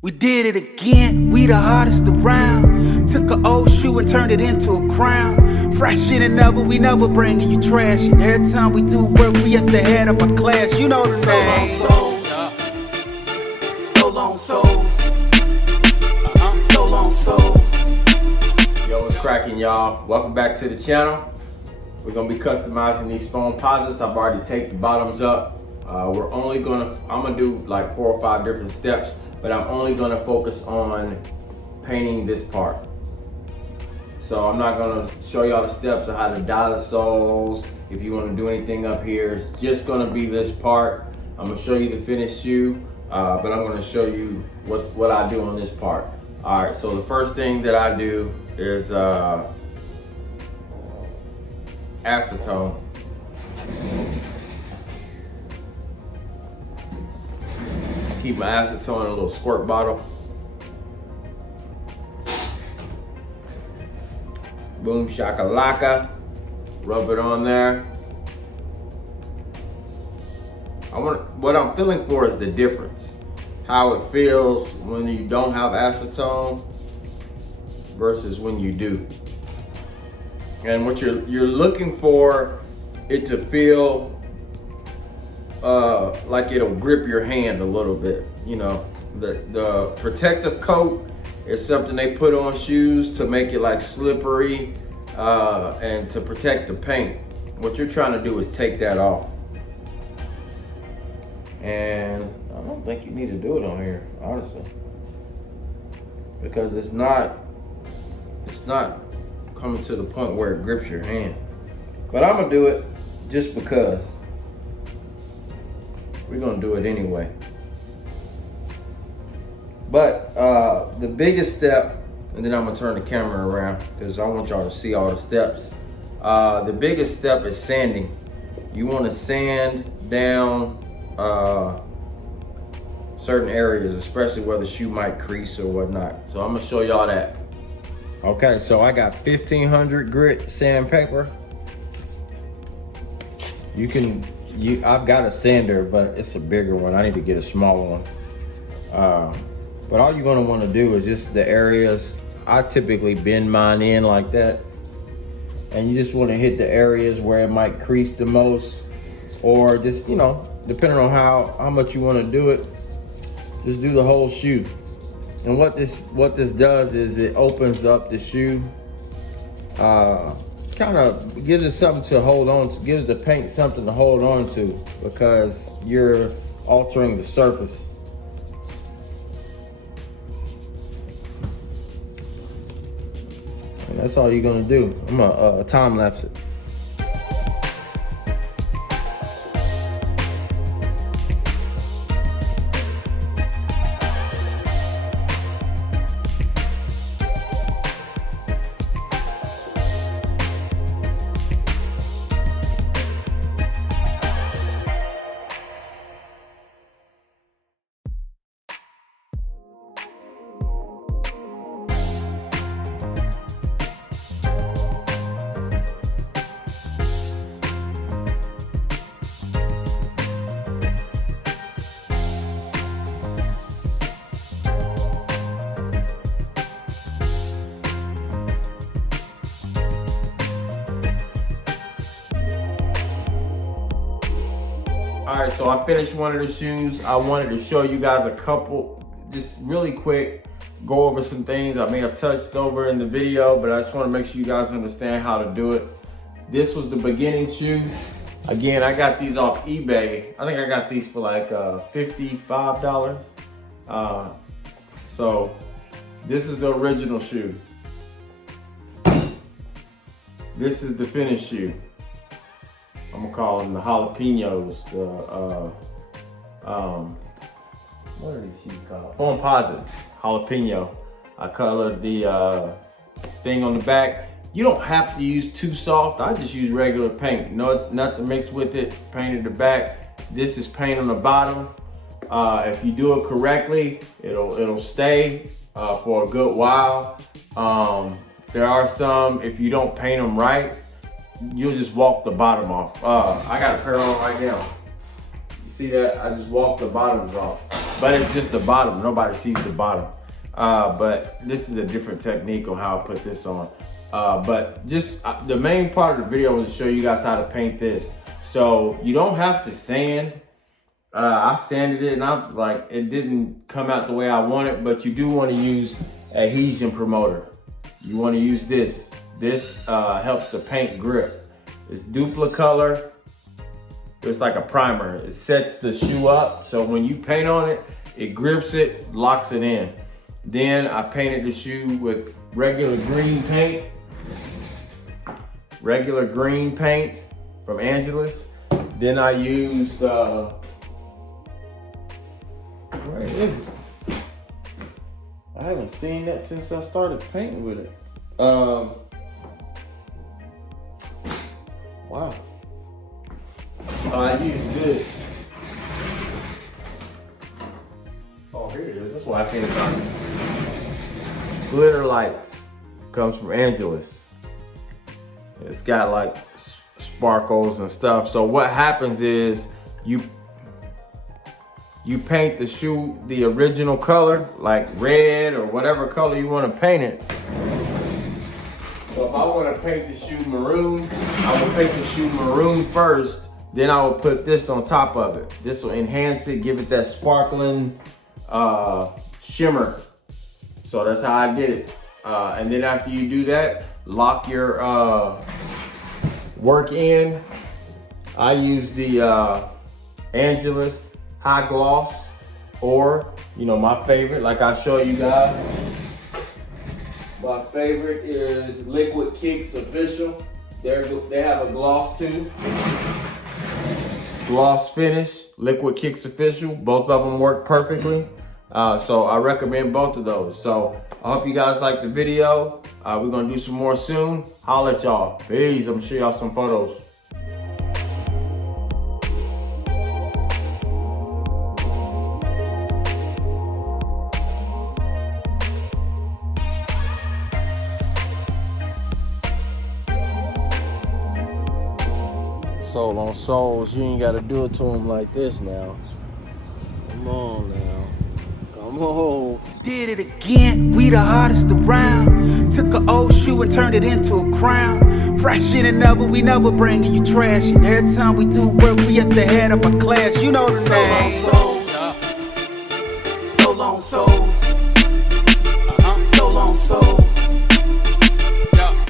We did it again, we the hardest around. Took an old shoe and turned it into a crown. Fresher than ever, we never bringing you trash. And every time we do work, we at the head of our class. You know the name. So long souls. So long souls. Yo, what's cracking, y'all? Welcome back to the channel. We're gonna be customizing these Foamposites. I've already taped the bottoms up. I'm gonna do like 4 or 5 different steps, but I'm only gonna focus on painting this part. So I'm not gonna show y'all the steps of how to dye the soles. If you wanna do anything up here, it's just gonna be this part. I'm gonna show you the finished shoe, but I'm gonna show you what I do on this part. All right, so the first thing that I do is acetone. Keep my acetone in a little squirt bottle. Boom shakalaka. Rub it on there. What I'm feeling for is the difference. How it feels when you don't have acetone versus when you do. And what you're looking for it to feel like it'll grip your hand a little bit. You know, the protective coat is something they put on shoes to make it like slippery and to protect the paint. What you're trying to do is take that off. And I don't think you need to do it on here, honestly, because it's not coming to the point where it grips your hand. But I'm gonna do it just because. We're gonna do it anyway. But the biggest step, and then I'm gonna turn the camera around because I want y'all to see all the steps. The biggest step is sanding. You wanna sand down certain areas, especially where the shoe might crease or whatnot. So I'm gonna show y'all that. Okay, so I got 1500 grit sandpaper. I've got a sander, but it's a bigger one. I need to get a smaller one. But all you're gonna wanna do is just the areas. I typically bend mine in like that. And you just wanna hit the areas where it might crease the most, or just, you know, depending on how much you wanna do it, just do the whole shoe. And what this does is it opens up the shoe, kind of gives it something to hold on to, gives the paint something to hold on to, because you're altering the surface. And that's all you're gonna do. I'm gonna time lapse it. All right, so I finished one of the shoes. I wanted to show you guys a couple, just really quick, go over some things I may have touched over in the video, but I just want to make sure you guys understand how to do it. This was the beginning shoe. Again, I got these off eBay. I think I got these for like $55. So this is the original shoe. This is the finished shoe. I'm gonna call them the jalapenos. What are these shoes called? Foamposites, jalapeno. I colored the thing on the back. You don't have to use too soft. I just use regular paint. Nothing mixed with it. Painted the back. This is paint on the bottom. If you do it correctly, it'll stay for a good while. There are some, if you don't paint them right, you'll just walk the bottom off. I got a pair on right now. You See that? I just walked the bottoms off. But it's just the bottom. Nobody sees the bottom. But this is a different technique on how I put this on. But just the main part of the video was to show you guys how to paint this. So you don't have to sand. I sanded it and I'm like, it didn't come out the way I wanted, but you do want to use adhesion promoter. You want to use this. This helps the paint grip. It's Duplicolor. It's like a primer. It sets the shoe up, so when you paint on it, it grips it, locks it in. Then I painted the shoe with regular green paint. Regular green paint from Angelus. Then I used, where is it? I haven't seen that since I started painting with it. Wow. I used this. Oh, here it is. That's why I painted on it. Glitter lights. Comes from Angelus. It's got like sparkles and stuff. So what happens is you paint the shoe the original color, like red or whatever color you want to paint it. So if I want to paint the shoe maroon, I will paint the shoe maroon first, then I will put this on top of it. This will enhance it, give it that sparkling shimmer. So that's how I did it. And then after you do that, lock your work in. I use the Angelus High Gloss, or my favorite, like I show you guys. My favorite is Liquid Kicks Official. They have a gloss too. Gloss finish, Liquid Kicks Official. Both of them work perfectly. So I recommend both of those. So I hope you guys liked the video. We're gonna do some more soon. Holla at y'all. Peace. I'm gonna show y'all some photos. Soul on souls, you ain't gotta do it to them like this now. Come on now. Come on. Did it again, we the hardest around. Took an old shoe and turned it into a crown. Fresh in and never, we never bringing you trash. And every time we do work, we at the head of a class. You know the name. So long souls. So long souls.